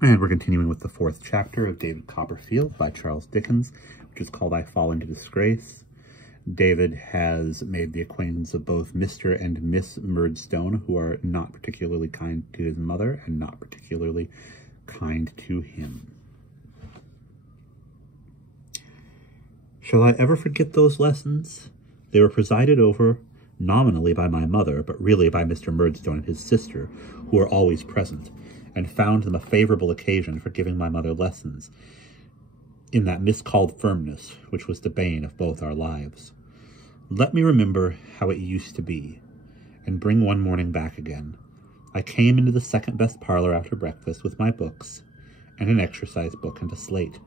And we're continuing with the fourth chapter of David Copperfield by Charles Dickens, which is called I Fall into Disgrace. David has made the acquaintance of both Mr. and Miss Murdstone, who are not particularly kind to his mother and not particularly kind to him. Shall I ever forget those lessons? They were presided over nominally by my mother, but really by Mr. Murdstone and his sister, who were always present, and found them a favorable occasion for giving my mother lessons in that miscalled firmness which was the bane of both our lives. Let me remember how it used to be, and bring one morning back again. I came into the second-best parlor after breakfast with my books, and an exercise book and a slate.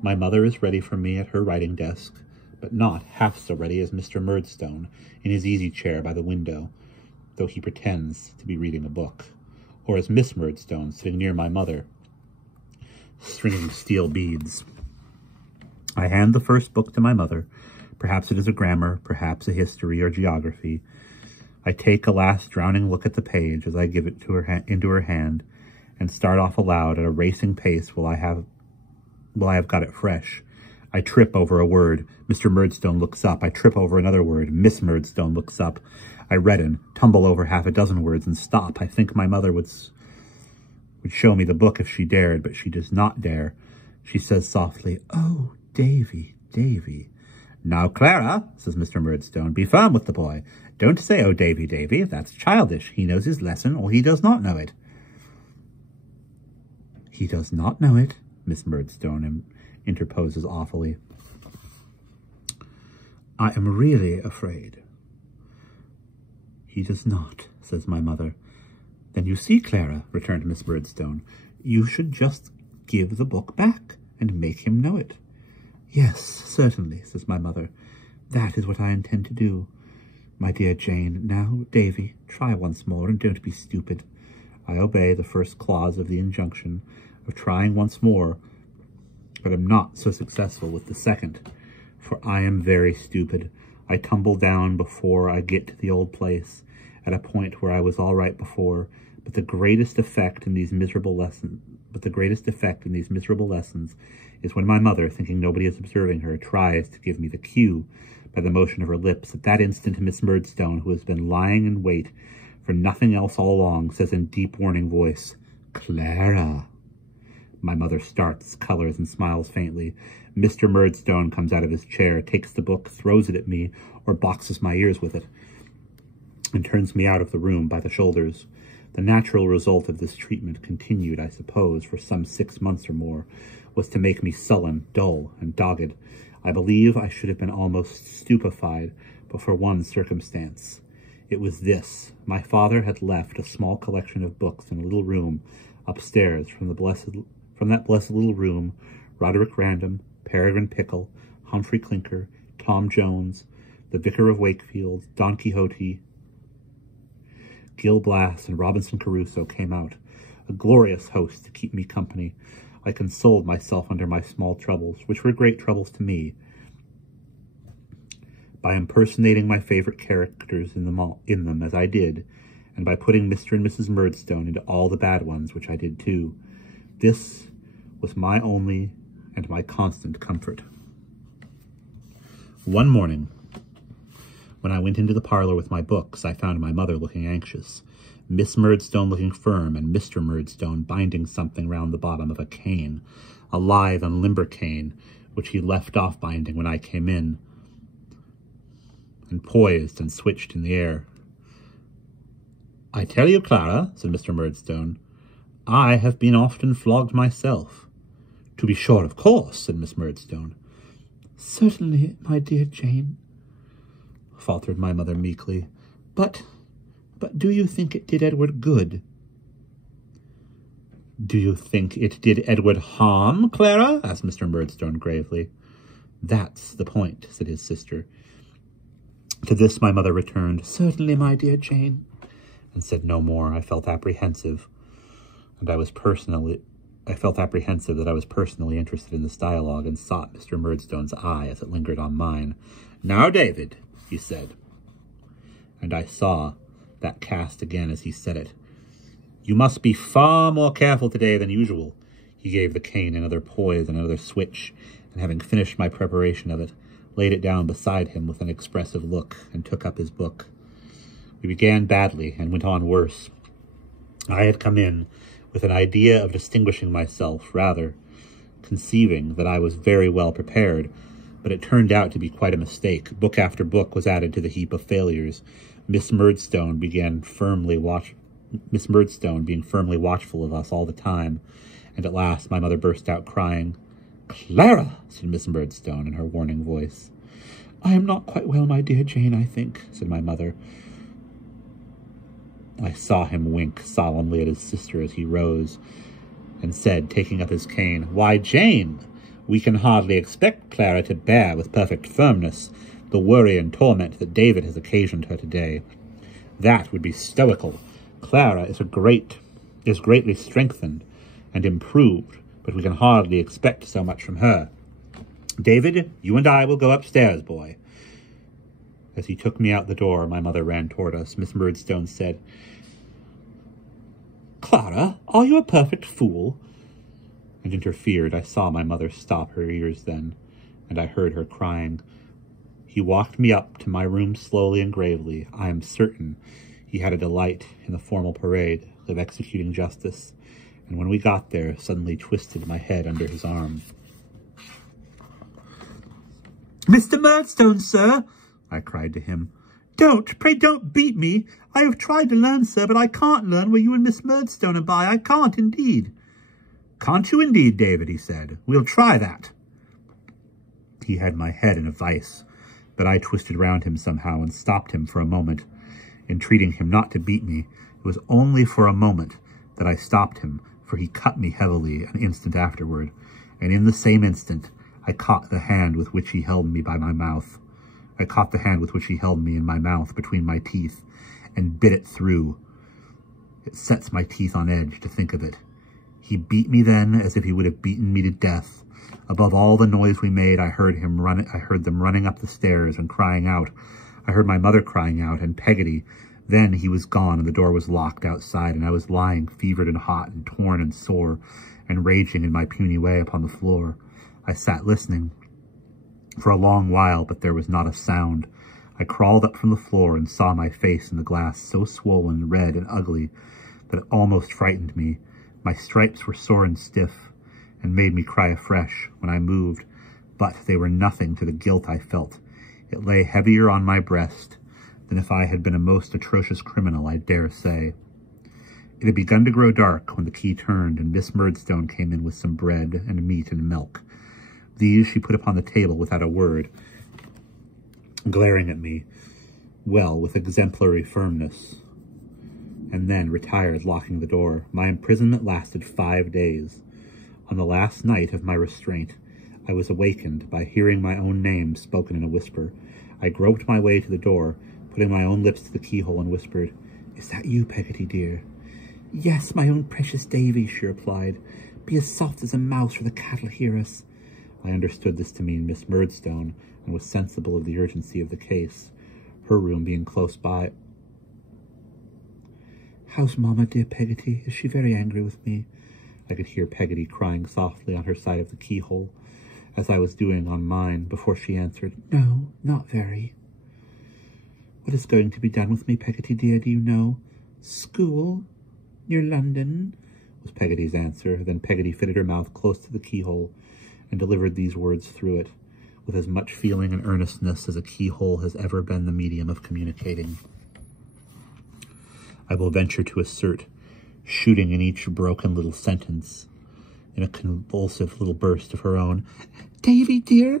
My mother is ready for me at her writing desk, but not half so ready as Mr. Murdstone in his easy-chair by the window, though he pretends to be reading a book, or as Miss Murdstone sitting near my mother, stringing steel beads. I hand the first book to my mother. Perhaps it is a grammar, perhaps a history or geography. I take a last drowning look at the page as I give it to her into her hand, and start off aloud at a racing pace while I have got it fresh. I trip over a word. Mr. Murdstone looks up. I trip over another word. Miss Murdstone looks up. I redden, tumble over half a dozen words, and stop. I think my mother would show me the book if she dared, but she does not dare. She says softly, "Oh, Davy, Davy." "Now, Clara," says Mr. Murdstone, "be firm with the boy. Don't say, 'Oh, Davy, Davy.' That's childish. He knows his lesson, or he does not know it." "He does not know it," Miss Murdstone interposes awfully. "I am really afraid." "He does not," says my mother. "Then you see, Clara," returned Miss Murdstone, "you should just give the book back and make him know it." "Yes, certainly," says my mother. "That is what I intend to do. My dear Jane, now, Davy, try once more and don't be stupid." I obey the first clause of the injunction of trying once more, but am not so successful with the second, for I am very stupid. I tumble down before I get to the old place, at a point where I was all right before, but the greatest effect in these miserable lessons is when my mother, thinking nobody is observing her, tries to give me the cue by the motion of her lips. At that instant, Miss Murdstone, who has been lying in wait for nothing else all along, says in deep warning voice, "Clara." My mother starts, colors, and smiles faintly. Mr. Murdstone comes out of his chair, takes the book, throws it at me, or boxes my ears with it, and turns me out of the room by the shoulders. The natural result of this treatment, continued, I suppose, for some 6 months or more, was to make me sullen, dull, and dogged. I believe I should have been almost stupefied, but for one circumstance. It was this. My father had left a small collection of books in a little room upstairs. From that blessed little room, Roderick Random, Peregrine Pickle, Humphrey Clinker, Tom Jones, the Vicar of Wakefield, Don Quixote, Gil Blas, and Robinson Crusoe came out, a glorious host to keep me company. I consoled myself under my small troubles, which were great troubles to me, by impersonating my favorite characters in them as I did, and by putting Mr. and Mrs. Murdstone into all the bad ones, which I did too. This was my only and my constant comfort. One morning, when I went into the parlor with my books, I found my mother looking anxious, Miss Murdstone looking firm, and Mr. Murdstone binding something round the bottom of a cane, a lithe and limber cane, which he left off binding when I came in, and poised and switched in the air. "I tell you, Clara," said Mr. Murdstone, "I have been often flogged myself." "To be sure, of course," said Miss Murdstone. "Certainly, my dear Jane," faltered my mother meekly. But do you think it did Edward good?" "Do you think it did Edward harm, Clara?" asked Mr. Murdstone gravely. "That's the point," said his sister. To this my mother returned, "Certainly, my dear Jane," and said no more. I felt apprehensive that I was personally interested in this dialogue, and sought Mr. Murdstone's eye as it lingered on mine. "Now, David," he said, and I saw that cast again as he said it. "You must be far more careful today than usual. He gave the cane another poise and another switch, and having finished my preparation of it, laid it down beside him with an expressive look, and took up his book. We began badly, and went on worse. I had come in with an idea of distinguishing myself, rather, conceiving that I was very well prepared, but it turned out to be quite a mistake. Book after book was added to the heap of failures. Miss Murdstone being firmly watchful of us all the time, and at last my mother burst out crying. "Clara," said Miss Murdstone in her warning voice. "I am not quite well, my dear Jane, I think," said my mother. I saw him wink solemnly at his sister as he rose, and said, taking up his cane, "Why, Jane, we can hardly expect Clara to bear with perfect firmness the worry and torment that David has occasioned her today. That would be stoical. Clara is greatly strengthened and improved, but we can hardly expect so much from her. David, you and I will go upstairs, boy." As he took me out the door, my mother ran toward us. Miss Murdstone said, "Clara, are you a perfect fool?" and interfered. I saw my mother stop her ears then, and I heard her crying. He walked me up to my room slowly and gravely. I am certain he had a delight in the formal parade of executing justice, and when we got there, suddenly twisted my head under his arm. "Mr. Murdstone, sir," I cried to him. Pray don't beat me. I have tried to learn, sir, but I can't learn where you and Miss Murdstone are by. I can't, indeed." "Can't you, indeed, David?" he said. "We'll try that." He had my head in a vice, but I twisted round him somehow and stopped him for a moment, entreating him not to beat me. It was only for a moment that I stopped him, for he cut me heavily an instant afterward, and in the same instant I caught the hand with which he held me by my mouth. I caught the hand with which he held me in my mouth between my teeth, and bit it through. It sets my teeth on edge to think of it. He beat me then as if he would have beaten me to death. Above all the noise we made, I heard them running up the stairs and crying out. I heard my mother crying out, and Peggotty. Then he was gone, and the door was locked outside, and I was lying fevered and hot and torn and sore, and raging in my puny way upon the floor. I sat listening for a long while, but there was not a sound. I crawled up from the floor and saw my face in the glass, so swollen, red, and ugly that it almost frightened me. My stripes were sore and stiff, and made me cry afresh when I moved, but they were nothing to the guilt I felt. It lay heavier on my breast than if I had been a most atrocious criminal, I dare say. It had begun to grow dark when the key turned, and Miss Murdstone came in with some bread and meat and milk. These she put upon the table without a word, glaring at me, with exemplary firmness, and then retired, locking the door. My imprisonment lasted 5 days. On the last night of my restraint, I was awakened by hearing my own name spoken in a whisper. I groped my way to the door, putting my own lips to the keyhole, and whispered, "Is that you, Peggotty, dear?" "Yes, my own precious Davy," she replied. "Be as soft as a mouse, or the cat'll hear us." I understood this to mean Miss Murdstone, and was sensible of the urgency of the case, her room being close by. "How's Mamma, dear Peggotty? Is she very angry with me?" I could hear Peggotty crying softly on her side of the keyhole, as I was doing on mine, before she answered, "No, not very." "What is going to be done with me, Peggotty dear, do you know?" "School, near London," was Peggotty's answer. Then Peggotty fitted her mouth close to the keyhole, and delivered these words through it, with as much feeling and earnestness as a keyhole has ever been the medium of communicating. I will venture to assert, shooting in each broken little sentence, in a convulsive little burst of her own, "Davy, dear,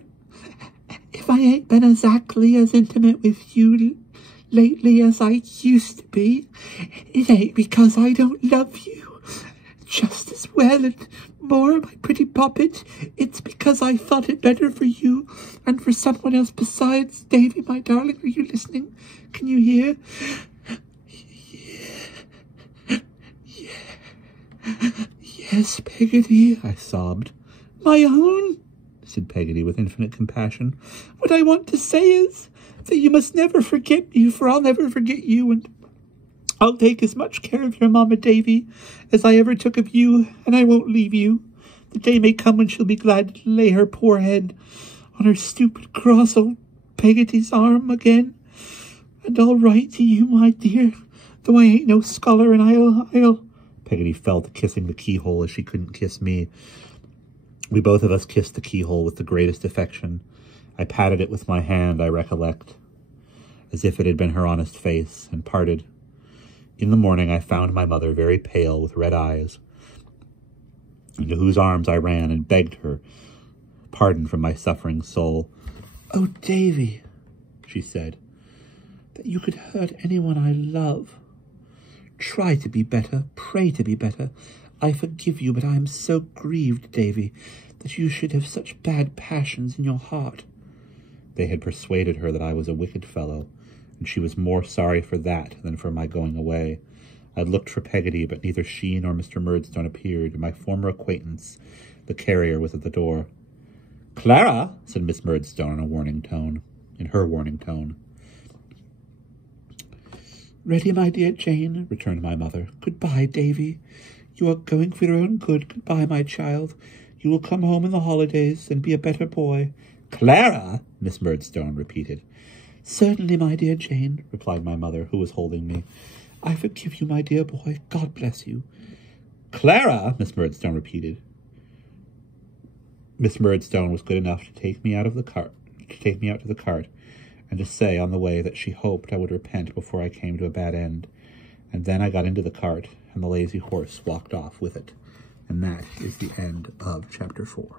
if I ain't been exactly as intimate with you lately as I used to be, it ain't because I don't love you just as well and more, my pretty poppet. It's because I thought it better for you and for someone else besides. Davy, my darling, are you listening? Can you hear?" "Yes, Peggotty," I sobbed. "My own," said Peggotty with infinite compassion. "What I want to say is that you must never forget me, for I'll never forget you, and I'll take as much care of your Mamma, Davy, as I ever took of you, and I won't leave you. The day may come when she'll be glad to lay her poor head on her stupid, cross old Peggotty's arm again. And I'll write to you, my dear, though I ain't no scholar, and I'll... Peggotty fell to kissing the keyhole as she couldn't kiss me. We both of us kissed the keyhole with the greatest affection. I patted it with my hand, I recollect, as if it had been her honest face, and parted. In the morning I found my mother very pale with red eyes, into whose arms I ran and begged her pardon from my suffering soul. "Oh, Davy," she said, "that you could hurt anyone I love. Try to be better, pray to be better. I forgive you, but I am so grieved, Davy, that you should have such bad passions in your heart." They had persuaded her that I was a wicked fellow, and she was more sorry for that than for my going away. I looked for Peggotty, but neither she nor Mr. Murdstone appeared, and my former acquaintance, the carrier, was at the door. "Clara," said Miss Murdstone in her warning tone. "Ready, my dear Jane," returned my mother. "Goodbye, Davy. You are going for your own good. Goodbye, my child. You will come home in the holidays and be a better boy." "Clara," Miss Murdstone repeated. "Certainly, my dear Jane," replied my mother, who was holding me. "I forgive you, my dear boy. God bless you." "Clara," Miss Murdstone repeated. Miss Murdstone was good enough to take me out to the cart, and to say on the way that she hoped I would repent before I came to a bad end. And then I got into the cart, and the lazy horse walked off with it. And that is the end of chapter 4.